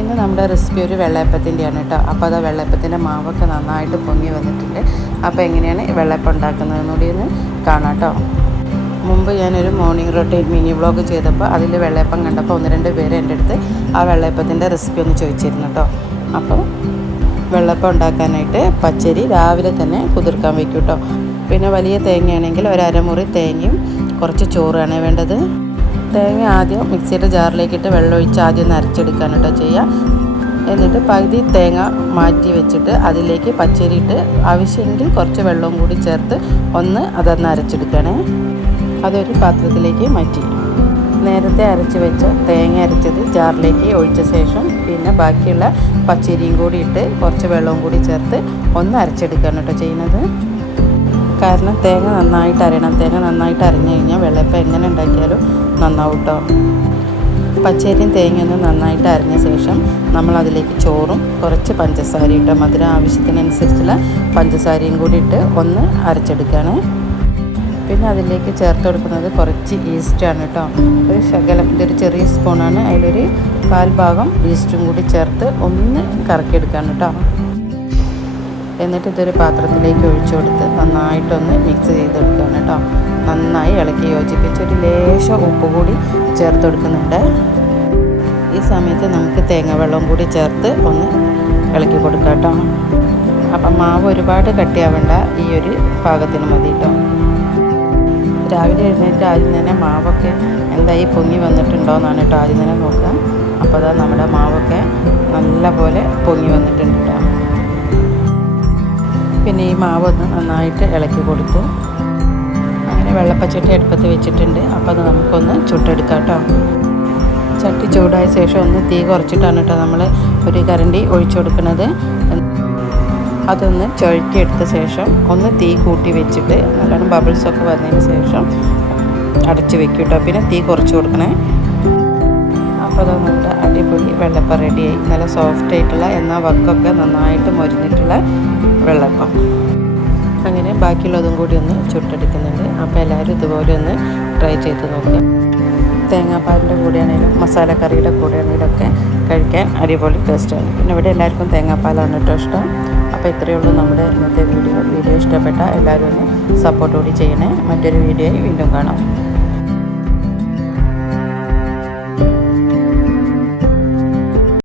ഇന്ന് നമ്മുടെ റെസിപ്പി ഒരു വെള്ളയപ്പത്തിന്റെയാണ് കേട്ടോ. അപ്പോൾ അത് വെള്ളയപ്പത്തിന്റെ മാവൊക്കെ നന്നായിട്ട് പൊങ്ങി വന്നിട്ടുണ്ട്. അപ്പോൾ എങ്ങനെയാണ് വെള്ളയപ്പം ഉണ്ടാക്കുന്നതെന്ന് കൂടി ഒന്ന് കാണാം കേട്ടോ. മുമ്പ് ഞാനൊരു മോർണിംഗ് റൊട്ടീൻ മിനി വ്ളോഗ് ചെയ്തപ്പോൾ അതിൽ വെള്ളയപ്പം കണ്ടപ്പോൾ ഒന്ന് രണ്ട് പേര് എന്റെ അടുത്ത് ആ വെള്ളയപ്പത്തിന്റെ റെസിപ്പി ഒന്ന് ചോദിച്ചിരുന്നു കേട്ടോ. അപ്പോൾ വെള്ളപ്പം ഉണ്ടാക്കാനായിട്ട് പച്ചരി രാവിലെ തന്നെ കുതിർക്കാൻ വയ്ക്കും കേട്ടോ. പിന്നെ വലിയ തേങ്ങയാണെങ്കിൽ ഒരു അരമുറി തേങ്ങയും കുറച്ച് ചോറാണ് വേണ്ടത്. തേങ്ങ ആദ്യം മിക്സിയുടെ ജാറിലേക്കിട്ട് വെള്ളം ഒഴിച്ച് ആദ്യം ഒന്ന് അരച്ചെടുക്കാൻ കേട്ടോ ചെയ്യുക എന്നിട്ട് പകുതി തേങ്ങ മാറ്റി വെച്ചിട്ട് അതിലേക്ക് പച്ചരി ഇട്ട് ആവശ്യമെങ്കിൽ കുറച്ച് വെള്ളവും കൂടി ചേർത്ത് ഒന്ന് അതൊന്ന് അരച്ചെടുക്കണേ. അതൊരു പാത്രത്തിലേക്ക് മാറ്റി. നേരത്തെ അരച്ച് വെച്ച തേങ്ങ അരച്ചത് ജാറിലേക്ക് ഒഴിച്ച ശേഷം പിന്നെ ബാക്കിയുള്ള പച്ചരിയും കൂടി ഇട്ട് കുറച്ച് വെള്ളവും കൂടി ചേർത്ത് ഒന്ന് അരച്ചെടുക്കുകയാണ് കേട്ടോ ചെയ്യുന്നത്. കാരണം തേങ്ങ നന്നായിട്ട് അരയണം. തേങ്ങ നന്നായിട്ട് അരഞ്ഞു കഴിഞ്ഞാൽ വെള്ളപ്പം എങ്ങനെ ഉണ്ടാക്കിയാലും നന്നാവും കേട്ടോ പച്ചരിയും തേങ്ങയൊന്നും നന്നായിട്ട് അരഞ്ഞ ശേഷം നമ്മൾ അതിലേക്ക് ചോറും കുറച്ച് പഞ്ചസാരയും ഇട്ട് മധുര ആവശ്യത്തിനനുസരിച്ചുള്ള പഞ്ചസാരയും കൂടി ഇട്ട് ഒന്ന് അരച്ചെടുക്കുകയാണ്. പിന്നെ അതിലേക്ക് ചേർത്ത് കൊടുക്കുന്നത് കുറച്ച് ഈസ്റ്റാണ് കേട്ടോ. ഒരു ശകലം ഇതൊരു ചെറിയ സ്പൂണാണ് അതിലൊരു കാൽ ഭാഗം ഈസ്റ്റും കൂടി ചേർത്ത് ഒന്ന് കറക്കിയെടുക്കുകയാണ് കേട്ടോ. എന്നിട്ട് ഇതൊരു പാത്രത്തിലേക്ക് ഒഴിച്ചു കൊടുത്ത് നന്നായിട്ടൊന്ന് മിക്സ് ചെയ്തെടുക്കുകയാണ് കേട്ടോ. നന്നായി ഇളക്കി യോജിപ്പിച്ച് ഒരു ലേശം ഉപ്പ് കൂടി ചേർത്ത് കൊടുക്കുന്നുണ്ട്. ഈ സമയത്ത് നമുക്ക് തേങ്ങ വെള്ളം കൂടി ചേർത്ത് ഒന്ന് ഇളക്കി കൊടുക്കാം കേട്ടോ. അപ്പം മാവ് ഒരുപാട് കട്ടിയാവേണ്ട ഈ ഒരു പാകത്തിന് മതി കേട്ടോ. രാവിലെ എഴുന്നേറ്റ് ആദ്യം തന്നെ മാവൊക്കെ എന്തായി പൊങ്ങി വന്നിട്ടുണ്ടോ എന്നാണ് കേട്ടോ ആദ്യം തന്നെ നോക്കുക. അപ്പോൾ അതാ നമ്മുടെ മാവൊക്കെ നല്ല പോലെ പൊങ്ങി വന്നിട്ടുണ്ട് കേട്ടോ. പിന്നെ ഈ മാവ് ഒന്ന് നന്നായിട്ട് ഇളക്കി കൊടുത്തു. അങ്ങനെ വെള്ളപ്പച്ചട്ടി അടുപ്പത്ത് വെച്ചിട്ടുണ്ട്. അപ്പോൾ അത് നമുക്കൊന്ന് ചുട്ടെടുക്കാം കേട്ടോ. ചട്ടി ചൂടായ ശേഷം ഒന്ന് തീ കുറച്ചിട്ടാണ് കേട്ടോ നമ്മൾ ഒരു കരണ്ടി ഒഴിച്ചു കൊടുക്കുന്നത്. അതൊന്ന് ചുഴറ്റിയെടുത്ത ശേഷം ഒന്ന് തീ കൂട്ടി വെച്ചിട്ട് നല്ലോണം ബബിൾസൊക്കെ വന്നതിന് ശേഷം അടച്ച് വെക്കും കേട്ടോ. പിന്നെ തീ കുറച്ച് കൊടുക്കണേ. അപ്പോൾ അത് അടിപൊളി വെള്ളപ്പം റെഡിയായി നല്ല സോഫ്റ്റ് ആയിട്ടുള്ള എന്നാൽ വക്കൊക്കെ നന്നായിട്ട് മൊരിഞ്ഞിട്ടുള്ള വെള്ളപ്പം. ബാക്കിയുള്ളതും കൂടി ഒന്ന് ചുട്ടെടുക്കുന്നുണ്ട്. അപ്പോൾ എല്ലാവരും ഇതുപോലെ ഒന്ന് ട്രൈ ചെയ്ത് നോക്കുക തേങ്ങാപ്പാലിന്റെ കൂടെയാണെങ്കിലും മസാലക്കറിയുടെ കൂടെയാണെങ്കിലും ഒക്കെ കഴിക്കാൻ അടിപൊളി ടേസ്റ്റാണ് പിന്നെ ഇവിടെ എല്ലാവർക്കും തേങ്ങാപ്പാലാണ് കേട്ടോ ഇഷ്ടം. അപ്പോൾ ഇത്രയേ ഉള്ളൂ നമ്മുടെ ഇന്നത്തെ വീഡിയോ. വീഡിയോ ഇഷ്ടപ്പെട്ട എല്ലാവരും ഒന്ന് സപ്പോർട്ട് കൂടി ചെയ്യണേ. മറ്റൊരു വീഡിയോയിൽ വീണ്ടും കാണാം.